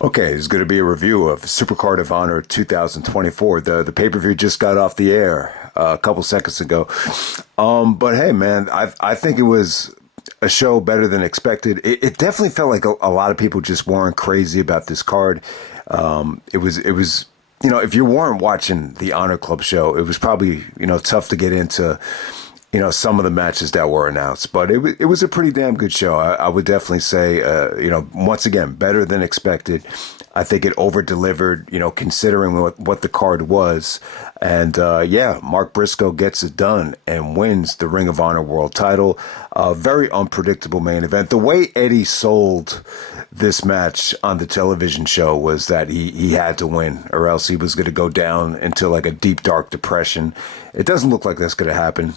Okay, it's going to be a review of Supercard of Honor 2024. The pay-per-view just got off the air a couple seconds ago. But hey, man, I think it was a show better than expected. It definitely felt like a lot of people just weren't crazy about this card. It was if you weren't watching the Honor Club show, it was probably tough to get into some of the matches that were announced, but it was a pretty damn good show. I would definitely say, once again, better than expected. I think it over delivered, considering what the card was. And Mark Briscoe gets it done and wins the Ring of Honor World title. Very unpredictable main event. The way Eddie sold this match on the television show was that he had to win, or else he was going to go down into like a deep, dark depression. It doesn't look like that's going to happen.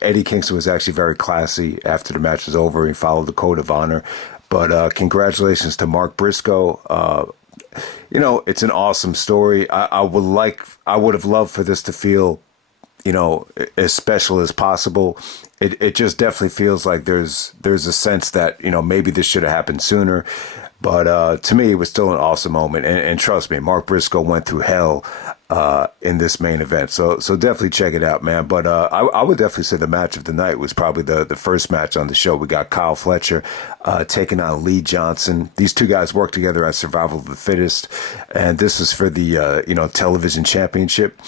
Eddie Kingston was actually very classy after the match was over. He followed the code of honor. But congratulations to Mark Briscoe. It's an awesome story. I would have loved for this to feel, as special as possible. It just definitely feels like there's a sense that, maybe this should have happened sooner. But to me, it was still an awesome moment. And trust me, Mark Briscoe went through hell in this main event. So definitely check it out, man. But I would definitely say the match of the night was probably the first match on the show. We got Kyle Fletcher taking on Lee Johnson. These two guys worked together at Survival of the Fittest. And this is for the, television championship.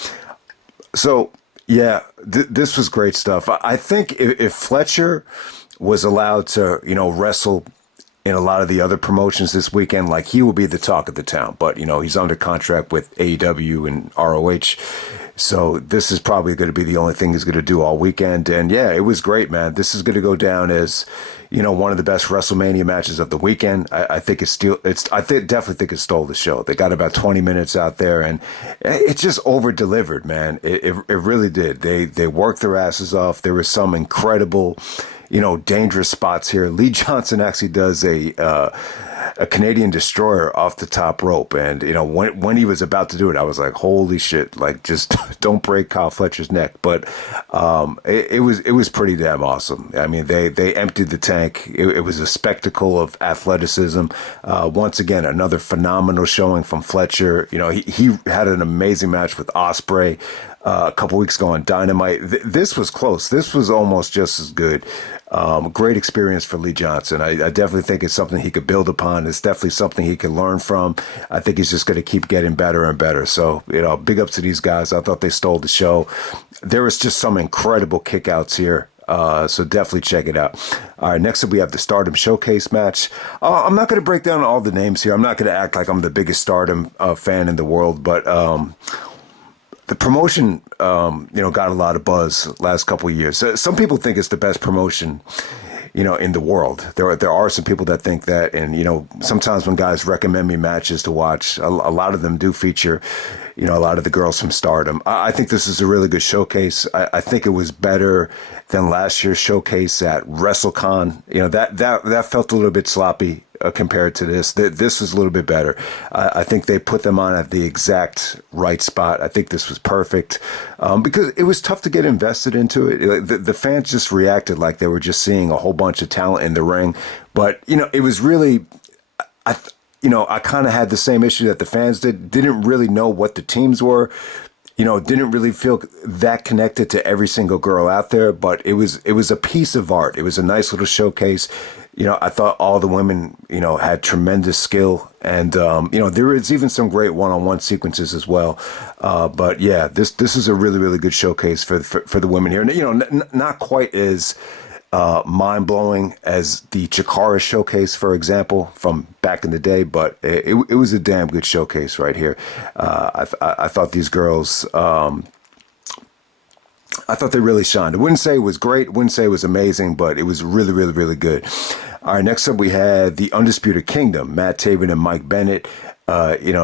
So, yeah, this was great stuff. I think if Fletcher was allowed to, wrestle in a lot of the other promotions this weekend, like, he will be the talk of the town. But, he's under contract with AEW and ROH. So this is probably going to be the only thing he's going to do all weekend. And yeah, it was great, man. This is going to go down as, one of the best WrestleMania matches of the weekend. I think definitely think it stole the show. They got about 20 minutes out there, and it just over delivered, man. It really did. They worked their asses off. There were some incredible, dangerous spots here. Lee Johnson actually does a Canadian destroyer off the top rope. And, when he was about to do it, I was like, holy shit, like, just don't break Kyle Fletcher's neck. But it was pretty damn awesome. I mean, they emptied the tank. It was a spectacle of athleticism. Once again, another phenomenal showing from Fletcher. He had an amazing match with Ospreay a couple weeks ago on Dynamite. This was close. This was almost just as good. Great experience for Lee Johnson. I definitely think it's something he could build upon. It's definitely something he can learn from. I think he's just going to keep getting better and better. So, big ups to these guys. I thought they stole the show. There was just some incredible kickouts here. So definitely check it out. All right, next up we have the Stardom Showcase match. I'm not going to break down all the names here. I'm not going to act like I'm the biggest Stardom fan in the world, but the promotion, got a lot of buzz last couple of years. Some people think it's the best promotion, in the world. There are some people that think that, and sometimes when guys recommend me matches to watch, a lot of them do feature, a lot of the girls from Stardom. I think this is a really good showcase. I think it was better than last year's showcase at WrestleCon. That felt a little bit sloppy compared to this. This was a little bit better. I think they put them on at the exact right spot. I think this was perfect because it was tough to get invested into it. The fans just reacted like they were just seeing a whole bunch of talent in the ring. But, it was really, I kind of had the same issue that the fans didn't really know what the teams were. Didn't really feel that connected to every single girl out there, but it was a piece of art. It was a nice little showcase. I thought all the women, had tremendous skill, and there was even some great one-on-one sequences as well. But yeah, this is a really, really good showcase for the women here. And, not quite as mind-blowing as the Chikara showcase, for example, from back in the day, but it was a damn good showcase right here. I thought these girls, I thought they really shined. I wouldn't say it was great, wouldn't say it was amazing, but it was really, really, really good. All right, next up we had the Undisputed Kingdom, Matt Taven and Mike Bennett,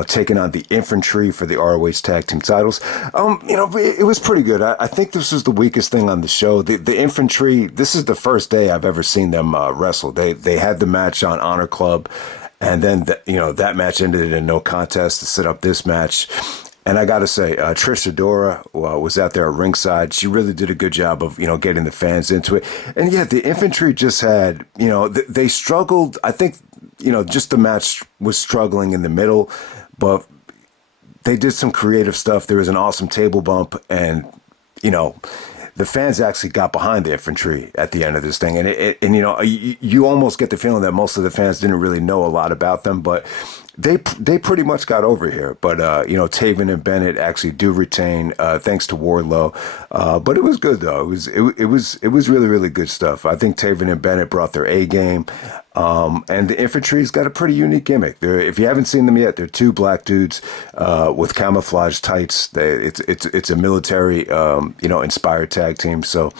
taking on the Infantry for the ROH Tag Team titles. It was pretty good. I think this was the weakest thing on the show. The Infantry, this is the first day I've ever seen them wrestle. They had the match on Honor Club, and then, that match ended in no contest to set up this match. And I got to say, Trish Adora was out there at ringside. She really did a good job of, getting the fans into it. And yeah, the Infantry just had, they struggled. I think, just the match was struggling in the middle, but they did some creative stuff. There was an awesome table bump, and the fans actually got behind the Infantry at the end of this thing, and you almost get the feeling that most of the fans didn't really know a lot about them, but they pretty much got over here. But Taven and Bennett actually do retain, thanks to Wardlow. But it was good though. It was really, really good stuff. I think Taven and Bennett brought their A game. And the Infantry's got a pretty unique gimmick. If you haven't seen them yet, they're two black dudes with camouflage tights. It's a military inspired tag team. So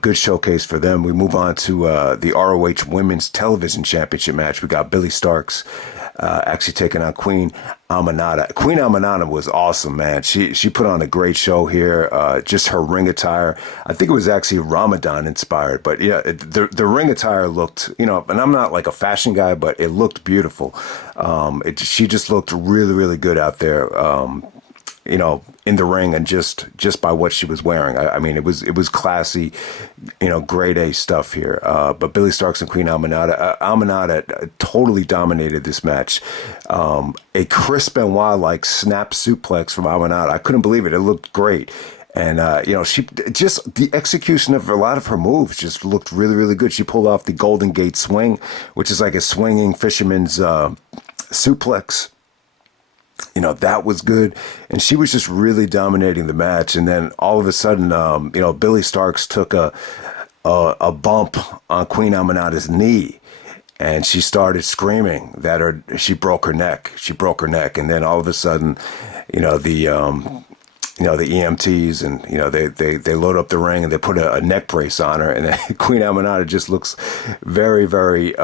good showcase for them. We move on to the ROH Women's Television Championship match. We got Billie Starkz actually taking on Queen Aminata. Queen Aminata was awesome, man. She put on a great show here. Just her ring attire. I think it was actually Ramadan inspired, but yeah, the ring attire looked, and I'm not like a fashion guy, but it looked beautiful. She just looked really, really good out there. In the ring, and just by what she was wearing. I mean, it was classy, grade A stuff here. But Billie Starkz and Queen Aminata totally dominated this match. A Chris Benoit-like snap suplex from Aminata. I couldn't believe it. It looked great. And, she just, the execution of a lot of her moves just looked really, really good. She pulled off the Golden Gate swing, which is like a swinging fisherman's suplex. That was good. And she was just really dominating the match. And then all of a sudden, Billie Starkz took a bump on Queen Aminata's knee. And she started screaming that she broke her neck. She broke her neck. And then all of a sudden, the EMTs and, they load up the ring and they put a neck brace on her. And then Queen Aminata just looks very, very,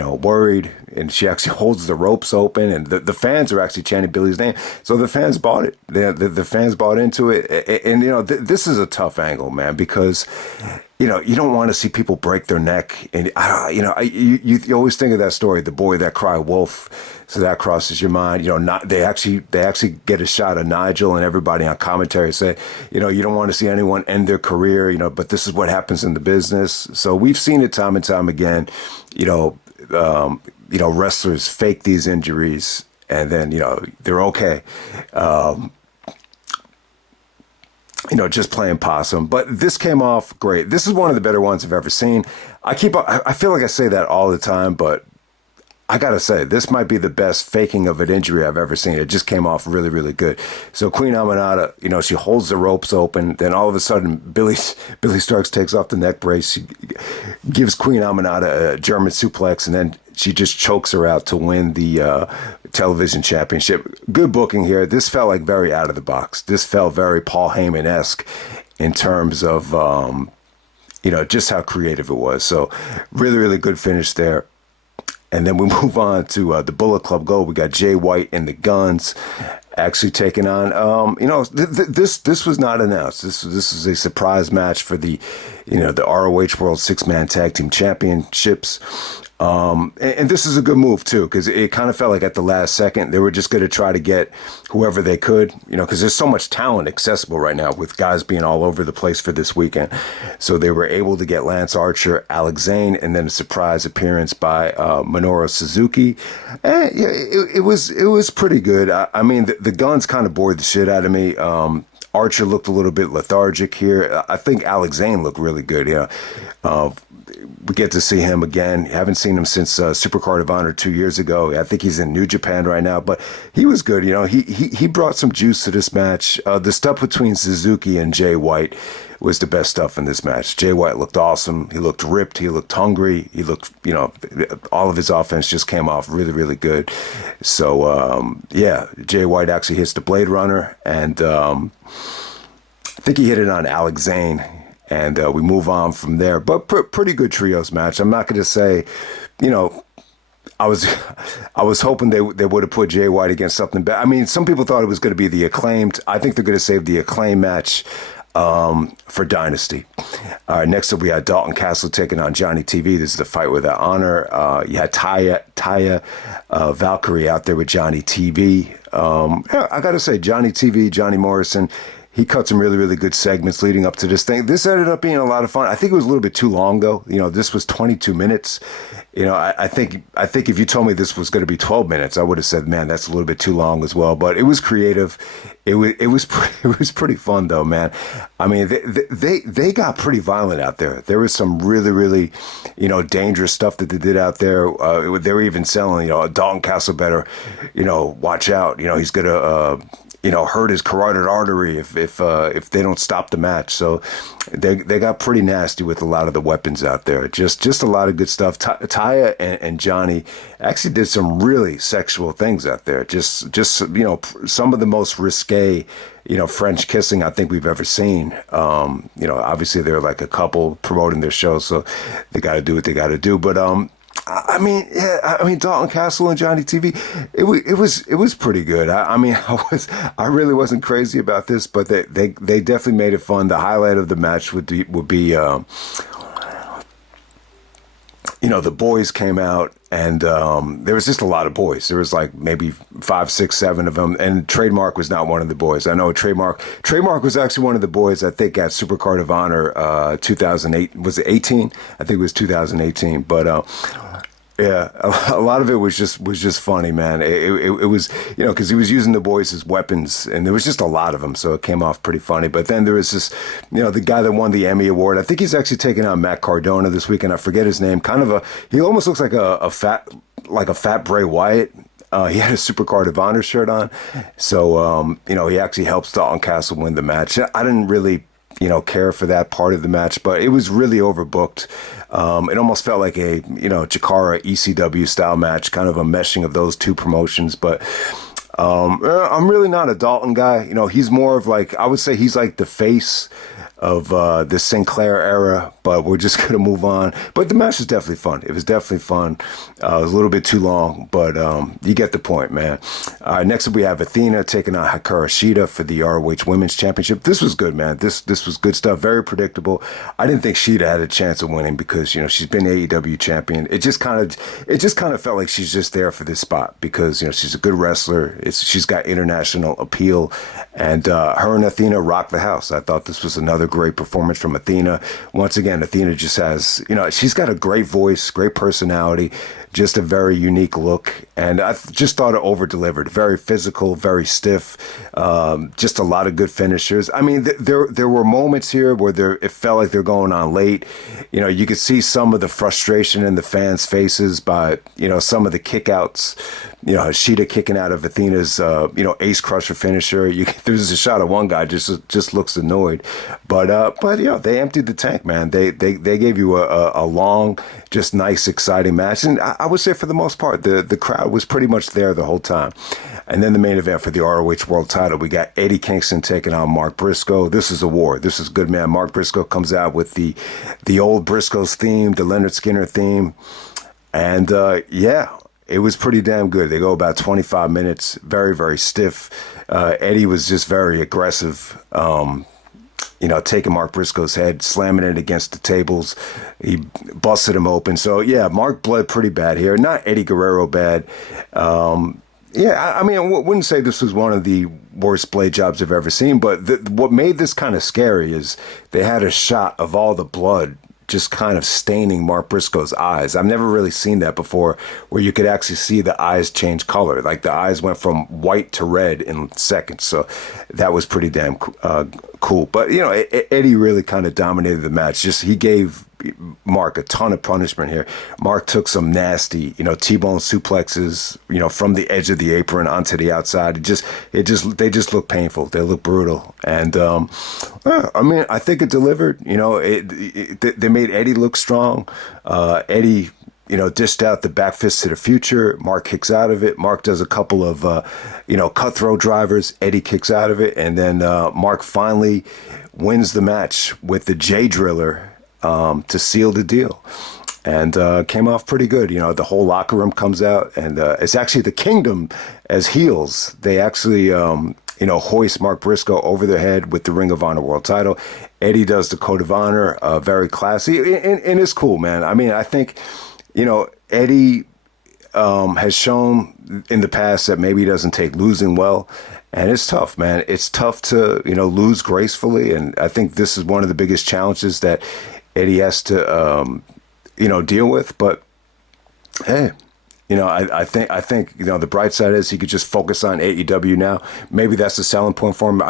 worried, and she actually holds the ropes open, and the fans are actually chanting Billie's name. So the fans bought it. The fans bought into it, and this is a tough angle, man, because you don't want to see people break their neck, and you always think of that story, the boy that cried wolf. So that crosses your mind. They actually get a shot of Nigel, and everybody on commentary say, you don't want to see anyone end their career, but this is what happens in the business. So we've seen it time and time again. Wrestlers fake these injuries, and then, they're okay. Just playing possum. But this came off great. This is one of the better ones I've ever seen. I feel like I say that all the time, but I gotta say, this might be the best faking of an injury I've ever seen. It just came off really, really good. So Queen Aminata, she holds the ropes open. Then all of a sudden, Billie Starkz takes off the neck brace. She gives Queen Aminata a German suplex, and then she just chokes her out to win the television championship. Good booking here. This felt like very out of the box. This felt very Paul Heyman-esque in terms of, just how creative it was. So really, really good finish there. And then we move on to the Bullet Club Gold. We got Jay White and the Guns actually taking on. This was not announced. This is a surprise match for the ROH World Six-Man Tag Team Championships. And this is a good move too, because it kind of felt like at the last second they were just going to try to get whoever they could, because there's so much talent accessible right now with guys being all over the place for this weekend. So they were able to get Lance Archer, Alex Zayne, and then a surprise appearance by Minoru Suzuki. And it was pretty good. I mean, the Guns kind of bored the shit out of me. Archer looked a little bit lethargic here. I think Alex Zayne looked really good. We get to see him again. Haven't seen him since Supercard of Honor 2 years ago. I think he's in New Japan right now, but he was good. He brought some juice to this match. The stuff between Suzuki and Jay White was the best stuff in this match. Jay White looked awesome. He looked ripped. He looked hungry. He looked, all of his offense just came off really, really good. So, Jay White actually hits the Blade Runner, and I think he hit it on Alex Zayne. And we move on from there. But pretty good trios match. I'm not going to say, I was hoping they would have put Jay White against something better. I mean, some people thought it was going to be the Acclaimed. I think they're going to save the Acclaim match for Dynasty. All right, next up we had Dalton Castle taking on Johnny TV. This is the Fight Without Honor. You had Taya Valkyrie out there with Johnny TV. I got to say, Johnny TV, Johnny Morrison, he cut some really, really good segments leading up to this thing. This ended up being a lot of fun. I think it was a little bit too long, though. This was 22 minutes. I think if you told me this was going to be 12 minutes, I would have said, man, that's a little bit too long as well. But it was creative. It was pretty fun, though, man. I mean, they got pretty violent out there. There was some really, really, dangerous stuff that they did out there. They were even selling, Dalton Castle better, watch out. He's gonna hurt his carotid artery if they don't stop the match. So they got pretty nasty with a lot of the weapons out there. Just a lot of good stuff. Taya and Johnny actually did some really sexual things out there. Just some of the most risque, French kissing I think we've ever seen. Obviously they're like a couple promoting their show, so they got to do what they got to do. But Dalton Castle and Johnny TV, it was pretty good. I really wasn't crazy about this, but they definitely made it fun. The highlight of the match would be the boys came out, and there was just a lot of boys. There was like maybe 5, 6, 7 of them, and Trademark was not one of the boys. I know Trademark was actually one of the boys, I think, at Supercard of Honor 2008. Was it 18? I think it was 2018. But yeah, a lot of it was just funny, man. It was, because he was using the boys as weapons, and there was just a lot of them, so it came off pretty funny. But then there was this, the guy that won the Emmy Award. I think he's actually taking on Matt Cardona this weekend. I forget his name. He almost looks like a fat Bray Wyatt. He had a Supercard of Honor shirt on, so he actually helps Dalton Castle win the match. I didn't really care for that part of the match, but it was really overbooked. It almost felt like a, Chikara ECW style match, kind of a meshing of those two promotions. But I'm really not a Dalton guy. He's more of like, I would say he's like the face of the Sinclair era, but we're just going to move on. But the match was definitely fun. It was definitely fun. It was a little bit too long, but you get the point, man. Next up, we have Athena taking on Hikaru Shida for the ROH Women's Championship. This was good, man. This was good stuff. Very predictable. I didn't think Shida had a chance of winning because, she's been AEW champion. It just kind of felt like she's just there for this spot because, she's a good wrestler. She's got international appeal, and her and Athena rocked the house. I thought this was another great performance from Athena. Once again, Athena just has, she's got a great voice, great personality, just a very unique look. And I just thought it over-delivered. Very physical, very stiff, just a lot of good finishers. I mean, there were moments here where it felt like they're going on late. You could see some of the frustration in the fans' faces by, some of the kickouts. Shida kicking out of Athena's, ace crusher finisher. There's a shot of one guy just looks annoyed, but they emptied the tank, man. They gave you a long, just nice, exciting match, and I would say for the most part, the crowd was pretty much there the whole time. And then the main event for the ROH World Title, we got Eddie Kingston taking on Mark Briscoe. This is a war. This is good, man. Mark Briscoe comes out with the old Briscoe's theme, the Leonard Skinner theme, and it was pretty damn good. They go about 25 minutes, very, very stiff. Eddie was just very aggressive, taking Mark Briscoe's head, slamming it against the tables. He busted him open. So, yeah, Mark bled pretty bad here. Not Eddie Guerrero bad. I wouldn't say this was one of the worst blade jobs I've ever seen, but what made this kind of scary is they had a shot of all the blood just kind of staining Mark Briscoe's eyes. I've never really seen that before, where you could actually see the eyes change color. Like the eyes went from white to red in seconds. So that was pretty damn cool. But, Eddie really kind of dominated the match. He gave Mark a ton of punishment here. Mark took some nasty, T-bone suplexes, from the edge of the apron onto the outside. They just look painful. They look brutal. And, I think it delivered. They made Eddie look strong. Eddie, dished out the back fist to the future. Mark kicks out of it. Mark does a couple of, cutthroat drivers. Eddie kicks out of it. And then Mark finally wins the match with the J Driller to seal the deal, and came off pretty good. The whole locker room comes out, and it's actually the Kingdom as heels. They actually, hoist Mark Briscoe over their head with the Ring of Honor World Title. Eddie does the Code of Honor, very classy, and it's cool, man. I mean, I think, Eddie, has shown in the past that maybe he doesn't take losing well. And it's tough, man. It's tough to, lose gracefully. And I think this is one of the biggest challenges that Eddie has to, deal with. But hey, I think the bright side is he could just focus on AEW now. Maybe that's the selling point for him.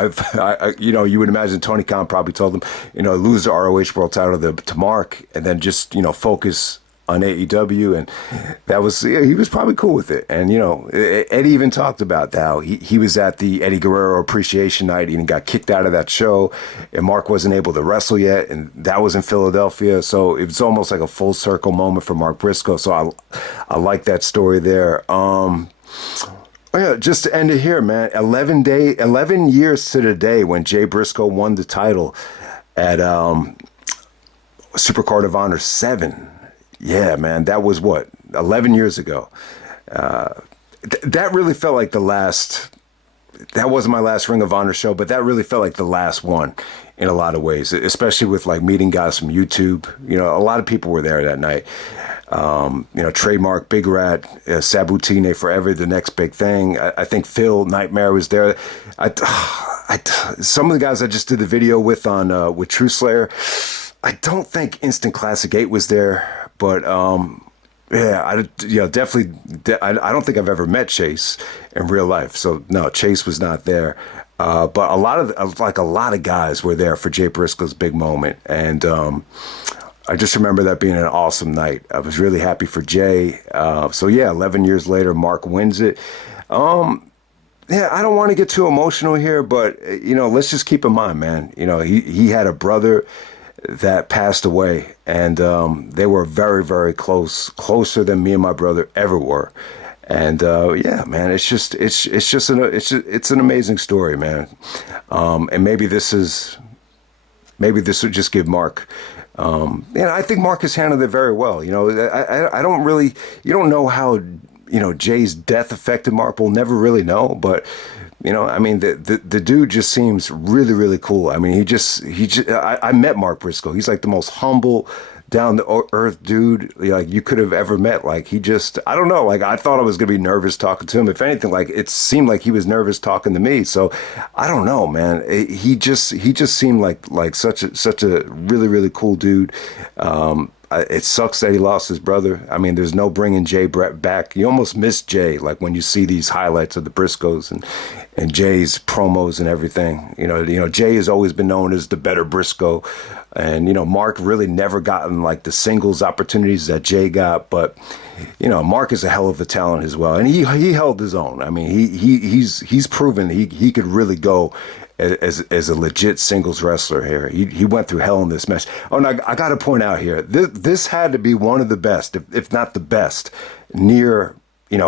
You would imagine Tony Khan probably told him, lose the ROH World Title to Mark, and then just focus on AEW, and that was he was probably cool with it. And Eddie even talked about how he was at the Eddie Guerrero Appreciation Night and got kicked out of that show, and Mark wasn't able to wrestle yet, and that was in Philadelphia, so it was almost like a full circle moment for Mark Briscoe. So I like that story there. Yeah, just to end it here, man. 11 years to the day when Jay Briscoe won the title at Supercard of Honor 7. Yeah, man, that was 11 years ago. That really felt like the last. That wasn't my last Ring of Honor show, but that really felt like the last one in a lot of ways, especially with like meeting guys from YouTube. A lot of people were there that night. Trademark, Big Rat, Sabutine, Forever, the next big thing. I think Phil Nightmare was there. Some of the guys I just did the video with on with True Slayer. I don't think Instant Classic 8 was there. But definitely. I don't think I've ever met Chase in real life. So no, Chase was not there. But a lot of guys were there for Jay Briscoe's big moment, and I just remember that being an awesome night. I was really happy for Jay. 11 years later, Mark wins it. I don't want to get too emotional here, but let's just keep in mind, man. He had a brother that passed away, and they were very, very closer than me and my brother ever were. And man, it's an amazing story, man. And maybe this would just give Mark. I think Mark has handled it very well. I don't really, you don't know how Jay's death affected Mark. We'll never really know, but. The dude just seems really, really cool. I mean, I met Mark Briscoe. He's like the most humble, down to earth dude like you could have ever met. Like I don't know. Like I thought I was gonna be nervous talking to him. If anything, like it seemed like he was nervous talking to me. So I don't know, man. He just seemed like such a really, really cool dude. It sucks that he lost his brother. I mean, there's no bringing Jay back. You almost miss Jay, like when you see these highlights of the Briscoes and Jay's promos and everything. Jay has always been known as the better Briscoe, and Mark really never gotten like the singles opportunities that Jay got. But Mark is a hell of a talent as well, and he held his own. I mean, he's proven he could really go as a legit singles wrestler here. He went through hell in this match. Oh, and I got to point out here, this had to be one of the best, if not the best, near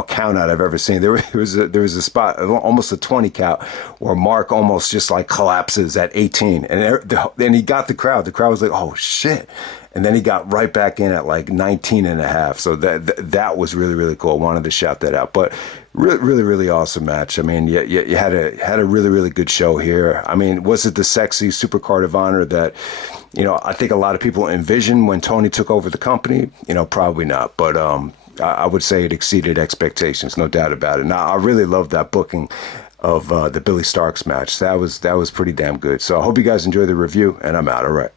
count out I've ever seen. There was a spot, almost a 20 count, where Mark almost just like collapses at 18, and then he got the crowd. The crowd was like, "Oh shit!" And then he got right back in at like 19 and a half. So that was really, really cool. I wanted to shout that out. But really, really, really awesome match. I mean, you had a really, really good show here. I mean, was it the sexy Supercard of Honor that, I think a lot of people envisioned when Tony took over the company? Probably not. But I would say it exceeded expectations, no doubt about it. Now, I really love that booking of the Billie Starkz match. That was pretty damn good. So I hope you guys enjoy the review, and I'm out. All right.